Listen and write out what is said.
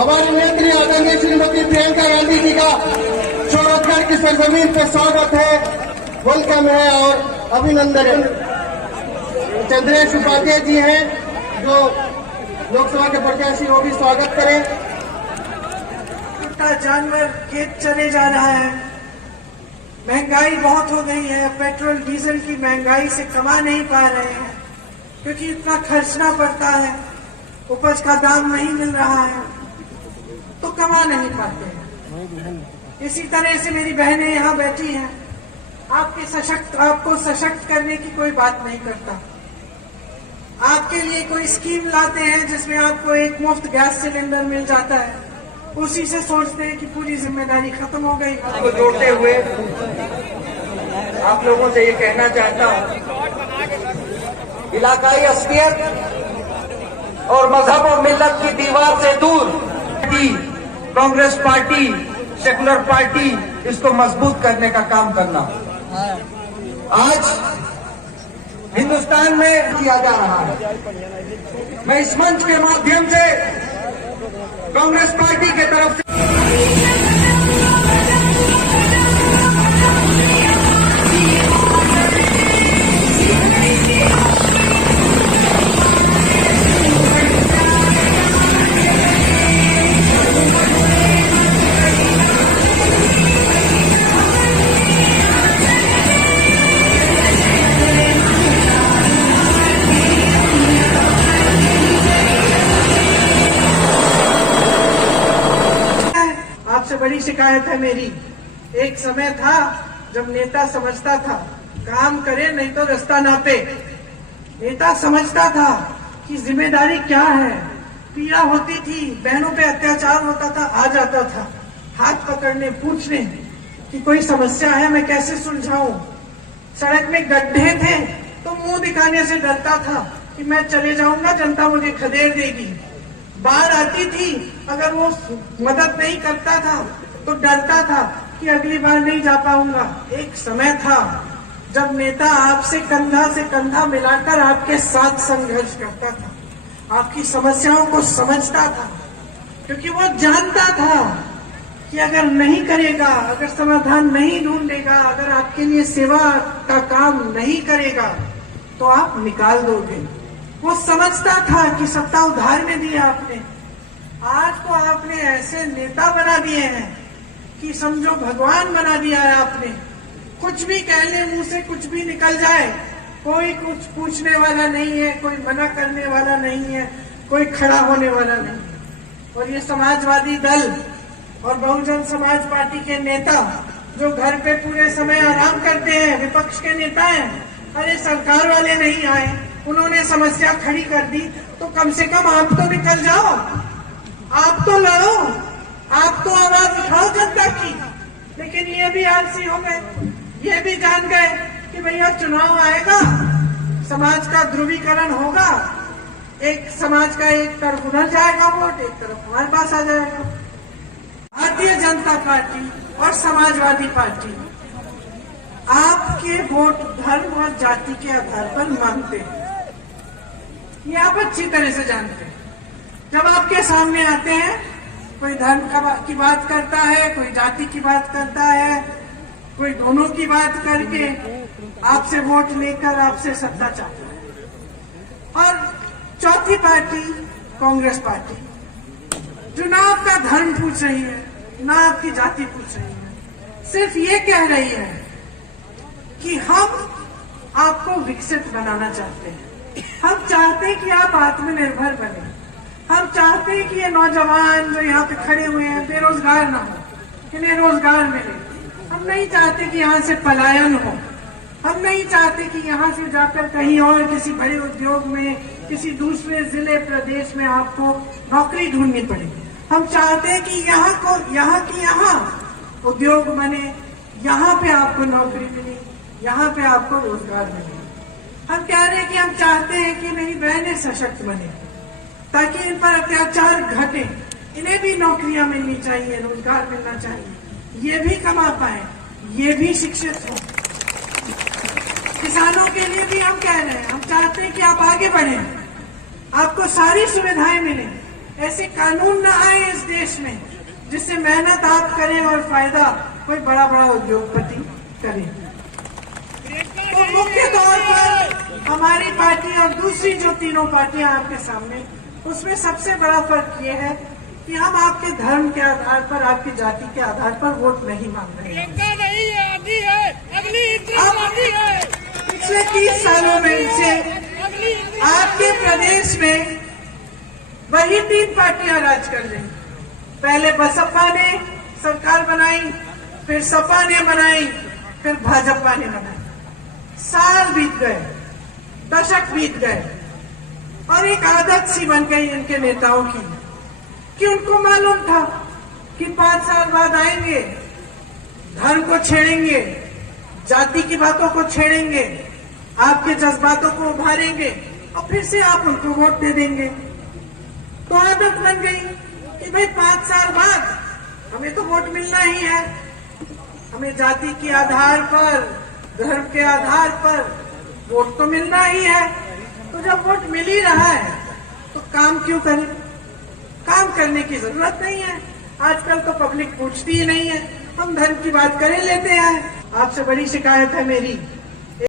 हमारी नेत्री आदरणीय श्रीमती प्रियंका गांधी जी का चौरागढ़ की सरजमीन पर स्वागत है, वेलकम है और अभिनंदन है। चंद्रेश उपाध्याय जी हैं जो लोकसभा के प्रत्याशी, वो भी स्वागत करें। कुत्ता जानवर खेत चले जा रहा है, महंगाई बहुत हो गई है, पेट्रोल डीजल की महंगाई से कमा नहीं पा रहे हैं क्योंकि इतना खर्चना पड़ता है, उपज का दाम नहीं मिल रहा है तो कमा नहीं पाते हैं। इसी तरह से मेरी बहनें यहाँ बैठी हैं, आपको सशक्त करने की कोई बात नहीं करता। आपके लिए कोई स्कीम लाते हैं जिसमें आपको एक मुफ्त गैस सिलेंडर मिल जाता है, उसी से सोचते हैं कि पूरी जिम्मेदारी खत्म हो गई। को जोड़ते हुए आप लोगों से ये कहना चाहता हूँ, इलाकाई असलियत और मजहब और मिल्लत की दीवार से दूर कांग्रेस पार्टी, सेकुलर पार्टी, इसको मजबूत करने का काम करना। आज हिंदुस्तान में किया जा रहा है। मैं इस मंच के माध्यम से कांग्रेस पार्टी के तरफ से बड़ी शिकायत है मेरी। एक समय था जब नेता समझता था काम करे नहीं तो रास्ता नापे। नेता समझता था कि जिम्मेदारी क्या है, पीड़ा होती थी, बहनों पे अत्याचार होता था, आ जाता था हाथ पकड़ने, पूछने कि कोई समस्या है, मैं कैसे सुलझाऊं। सड़क में गड्ढे थे तो मुंह दिखाने से डरता था कि मैं चले जाऊंगा, जनता मुझे खदेड़ देगी। बाढ़ आती थी, अगर वो मदद नहीं करता था तो डरता था कि अगली बार नहीं जा पाऊंगा। एक समय था जब नेता आपसे कंधा मिलाकर आपके साथ संघर्ष करता था, आपकी समस्याओं को समझता था, क्योंकि वो जानता था कि अगर नहीं करेगा, अगर समाधान नहीं ढूंढेगा, अगर आपके लिए सेवा का काम नहीं करेगा तो आप निकाल दोगे। वो समझता था कि सत्ता उधार में दी आपने, आज तो आपने ऐसे नेता बना दिए हैं कि समझो भगवान बना दिया है आपने। कुछ भी कह ले, मुंह से कुछ भी निकल जाए, कोई कुछ पूछने वाला नहीं है, कोई मना करने वाला नहीं है, कोई खड़ा होने वाला नहीं है। और ये समाजवादी दल और बहुजन समाज पार्टी के नेता जो घर पे पूरे समय आराम करते हैं, विपक्ष के नेता हैं, अरे सरकार वाले नहीं आए, उन्होंने समस्या खड़ी कर दी तो कम से कम आप तो निकल जाओ, आप तो लड़ो, आप तो आवाज उठाओ जनता की। लेकिन ये भी आलसी हो गए, ये भी जान गए कि भैया चुनाव आएगा, समाज का ध्रुवीकरण होगा, एक समाज का एक तरफ उधर जाएगा वोट, एक तरफ हमारे पास आ जाएगा। भारतीय जनता पार्टी और समाजवादी पार्टी आपके वोट धर्म और जाति के आधार पर मांगते हैं, ये आप अच्छी तरह से जानते हैं। जब आपके सामने आते हैं, कोई धर्म की बात करता है, कोई जाति की बात करता है, कोई दोनों की बात करके आपसे वोट लेकर आपसे सत्ता चाहता है। और चौथी पार्टी कांग्रेस पार्टी जो ना आपका धर्म पूछ रही है, ना आपकी जाति पूछ रही है, सिर्फ ये कह रही है कि हम आपको विकसित बनाना चाहते हैं, हम चाहते हैं कि आप आत्मनिर्भर बने, हम चाहते हैं कि ये नौजवान जो यहाँ पे खड़े हुए हैं बेरोजगार ना हो, इन्हें रोजगार मिले। हम नहीं चाहते कि यहाँ से पलायन हो, हम नहीं चाहते कि यहाँ से जाकर कहीं और किसी बड़े उद्योग में, किसी दूसरे जिले प्रदेश में आपको नौकरी ढूंढनी पड़े। हम चाहते हैं कि यहाँ उद्योग बने, यहाँ पे आपको नौकरी मिले, यहाँ पे आपको रोजगार मिले। हम कह रहे हैं कि हम चाहते हैं कि मेरी बहनें सशक्त बने ताकि इन पर अत्याचार घटे, इन्हें भी नौकरियां मिलनी चाहिए, रोजगार मिलना चाहिए, ये भी कमा पाए, ये भी शिक्षित हो। किसानों के लिए भी हम कह रहे हैं, हम चाहते हैं कि आप आगे बढ़ें, आपको सारी सुविधाएं मिलें, ऐसे कानून न आए इस देश में, जिससे मेहनत आप करें और फायदा कोई बड़ा बड़ा उद्योगपति करे। तो मुख्य तौर पर हमारी पार्टी और दूसरी जो तीनों पार्टियां आपके सामने, उसमें सबसे बड़ा फर्क ये है कि हम आपके धर्म के आधार पर, आपकी जाति के आधार पर वोट नहीं मांग रहे हैं। नहीं है, आधी है, अगली आधी है। पिछले 30 सालों में से आपके प्रदेश में वही 3 पार्टियां राज कर रही। पहले बसपा ने सरकार बनाई, फिर सपा ने बनाई, फिर भाजपा ने बनाई। साल बीत गए, दशक बीत गए और एक आदत सी बन गई इनके नेताओं की कि उनको मालूम था कि 5 साल बाद आएंगे, धर्म को छेड़ेंगे, जाति की बातों को छेड़ेंगे, आपके जज्बातों को उभारेंगे और फिर से आप उनको वोट दे देंगे। तो आदत बन गई कि भाई 5 साल बाद हमें तो वोट मिलना ही है, हमें जाति के आधार पर, धर्म के आधार पर वोट तो मिलना ही है। तो जब वोट मिल ही रहा है तो काम क्यों करें? काम करने की जरूरत नहीं है। आजकल तो पब्लिक पूछती ही नहीं है, हम धर्म की बात कर ही लेते हैं। आपसे बड़ी शिकायत है मेरी